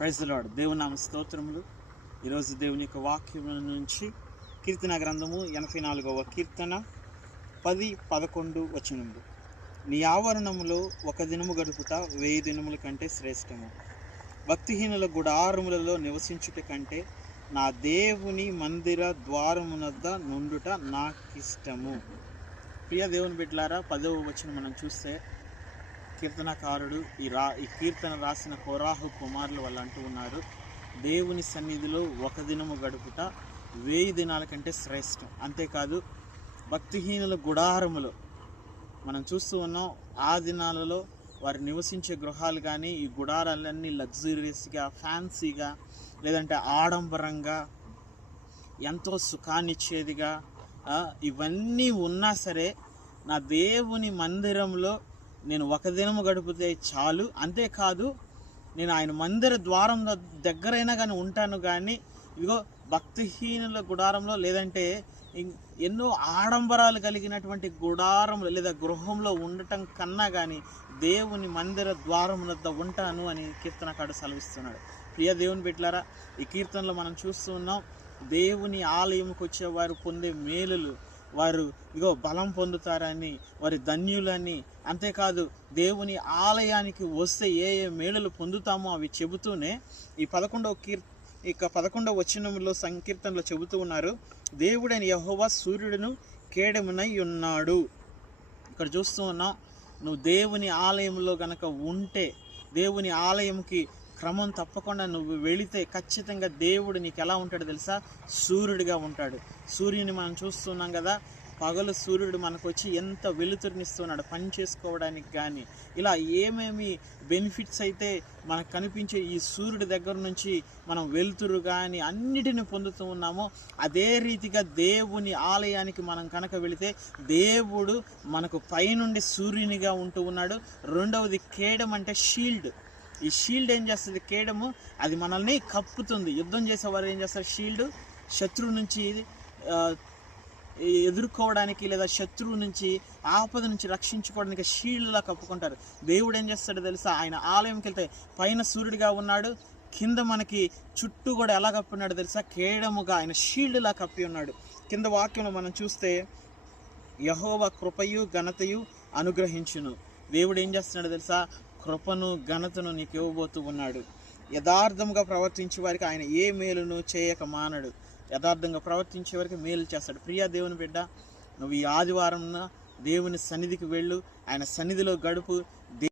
Praise the lord. దేవుని నామ స్తోత్రములు. ఈరోజు దేవుని యొక్క వాక్యం నుంచి కీర్తన గ్రంథము 84వ కీర్తన 10-11 వచనములు. నీ ఆవరణములో ఒక దినము గడుపుట 1000 దినముల కంటే శ్రేష్టము. భక్తిహీనుల గుడారములలో నివసించుట కంటే నా దేవుని మందిర ద్వారమునద్ద నుండుట నాకిష్టము. ప్రియ దేవుని బిడ్డలారా, 10వ వచనం మనం చూస్తే కీర్తనకారుడు ఈ కీర్తన రాసిన కోరాహు కుమారులు వాళ్ళు అంటూ ఉన్నారు, దేవుని సన్నిధిలో ఒక దినము గడుపుట 1000 దినాల కంటే శ్రేష్టం. అంతేకాదు, భక్తిహీనుల గుడారములో మనం చూస్తూ ఉన్నాం. ఆ దినాలలో వారు నివసించే గృహాలు కానీ ఈ గుడారాలన్నీ లగ్జరీస్గా, ఫ్యాన్సీగా, లేదంటే ఆడంబరంగా, ఎంతో సుఖాన్నిచ్చేదిగా ఇవన్నీ ఉన్నా సరే నా దేవుని మందిరంలో నేను ఒక దినము గడిపితే చాలు. అంతేకాదు, నేను ఆయన మందిర ద్వారం దగ్గరైనా కానీ ఉంటాను. కానీ ఇదిగో భక్తిహీనుల గుడారంలో, లేదంటే ఎన్నో ఆడంబరాలు కలిగినటువంటి గుడారంలో లేదా గృహంలో ఉండటం కన్నా కానీ దేవుని మందిర ద్వారం వద్ద ఉంటాను అని కీర్తనకారుడు సెలవిస్తున్నాడు. ప్రియ దేవుని బిడ్డలారా, ఈ కీర్తనలో మనం చూస్తూ ఉన్నాం, దేవుని ఆలయంకి వచ్చే వారు పొందే మేలులు, వారు బలం పొందుతారని, వారి ధన్యులని, అంతేకాదు దేవుని ఆలయానికి వస్తే ఏ మేలులు పొందుతామో అవి చెబుతూనే ఈ 11వ వచనంలో సంకీర్తనలో చెబుతూ ఉన్నారు, దేవుడైన యెహోవా సూర్యుడును కేడమునై ఉన్నాడు. ఇక్కడ చూస్తూ ఉన్నాం, నువ్వు దేవుని ఆలయంలో గనక ఉంటే, దేవుని ఆలయంకి క్రమం తప్పకుండా నువ్వు వెళితే ఖచ్చితంగా దేవుడు నీకు ఎలా ఉంటాడు తెలుసా? సూర్యుడిగా ఉంటాడు. సూర్యుని మనం చూస్తున్నాం కదా, పగలు సూర్యుడు మనకు వచ్చి ఎంత వెలుతురునిస్తున్నాడు పని చేసుకోవడానికి. కానీ ఇలా ఏమేమి బెనిఫిట్స్ అయితే మనకు కనిపించే ఈ సూర్యుడి దగ్గర నుంచి మనం వెలుతురు కానీ అన్నిటిని పొందుతూ ఉన్నామో, అదే రీతిగా దేవుని ఆలయానికి మనం కనుక వెళితే దేవుడు మనకు పైనుండి సూర్యునిగా ఉంటూ ఉన్నాడు. రెండవది కేడం అంటే షీల్డ్. ఈ షీల్డ్ ఏం చేస్తుంది? కేడము అది మనల్ని కప్పుతుంది. యుద్ధం చేసేవారు ఏం చేస్తారు? షీల్డ్ శత్రువు నుంచి ఎదుర్కోవడానికి లేదా శత్రువు నుంచి ఆపద నుంచి రక్షించుకోవడానికి షీల్డ్లా కప్పుకుంటారు. దేవుడు ఏం చేస్తాడో తెలుసా? ఆయన ఆలయంకి వెళ్తే పైన సూర్యుడిగా ఉన్నాడు, కింద మనకి చుట్టూ కూడా ఎలా కప్పి ఉన్నాడు తెలుసా? కేడముగా ఆయన షీల్డ్లా కప్పి ఉన్నాడు. కింద వాక్యంలో మనం చూస్తే, యెహోవా కృపయు ఘనతయు అనుగ్రహించును. దేవుడు ఏం చేస్తున్నాడు తెలుసా? కృపను ఘనతను నీకు ఇవ్వబోతూ ఉన్నాడు. యథార్థంగా ప్రవర్తించే వారికి ఆయన ఏ మేలును చేయక మానడు. యథార్థంగా ప్రవర్తించే వారికి మేలు చేస్తాడు. ప్రియా దేవుని బిడ్డ, నువ్వు ఈ ఆదివారం దేవుని సన్నిధికి వెళ్ళు, ఆయన సన్నిధిలో గడుపు.